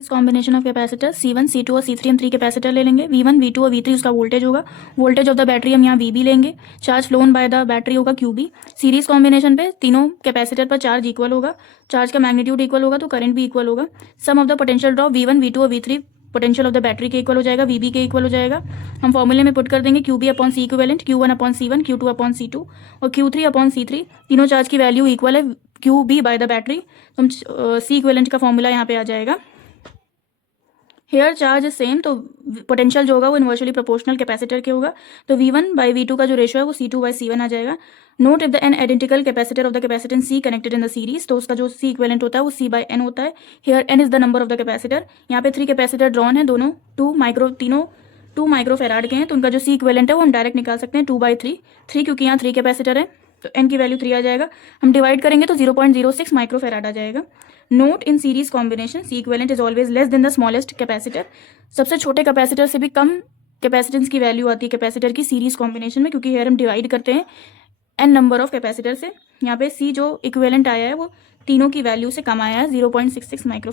इस combination of capacitor C1, C2 और C3 हम 3 कैपेसिटर ले लेंगे। V1, V2 और V3 उसका वोल्टेज होगा। वोल्टेज ऑफ द बैटरी हम यहाँ VB लेंगे। Charge flown by the battery होगा QB। सीरीज कॉम्बिनेशन पे तीनों कैपेसिटर पर चार्ज इक्वल होगा, चार्ज का मैग्नीट्यूड इक्वल होगा तो करंट भी इक्वल होगा। Sum of the potential drop V1, V2 और V3 potential of the battery के इक्वल हो जाएगा, VB के इक्वल हो जाएगा। हम फॉर्मूले में पुट कर देंगे QB upon C equivalent, Q1 upon C1, Q2 upon C2 और Q3 अपॉन C3। तीनों चार्ज की वैल्यू इक्वल है QB बाय द बैटरी, तो हम C इक्विवेलेंट का फॉर्मूला यहाँ पे आ जाएगा। हेयर चार्ज इज सेम, तो पोटेंशियल जो होगा वो इन्वर्सली प्रोपोर्शनल कैपेसिटर के होगा, तो V1 बाई V2 का जो रेशियो है वो C2 बाई C1 आ जाएगा। Note if the an identical capacitor of the capacitance C connected in the series, तो उसका जो C इक्विवेलेंट होता है वो C बाई N होता है। Here N is the number of the capacitor. यहाँ पे 3 कैपेसिटर ड्रॉन है, दोनों 2 माइक्रो फेराड के हैं, तो उनका जो C इक्विवेलेंट है वो हम डायरेक्ट निकाल सकते हैं 2/3, 3 क्योंकि यहाँ 3 कैपेसिटर है तो N की वैल्यू 3 आ जाएगा। हम डिवाइड करेंगे तो 0.06 माइक्रो फेराड आ जाएगा। Note in series combination C equivalent is always less than the smallest capacitor. सबसे छोटे कैपेसिटर से भी कम कैपेसिटेंस की वैल्यू आती है कैपेसिटर की सीरीज कॉम्बिनेशन में, क्योंकि हेयर हम डिवाइड करते हैं n नंबर ऑफ कैपेसिटर से। यहाँ पे C जो इक्विवेलेंट आया है वो तीनों की वैल्यू से कम आया है 0.66 माइक्रो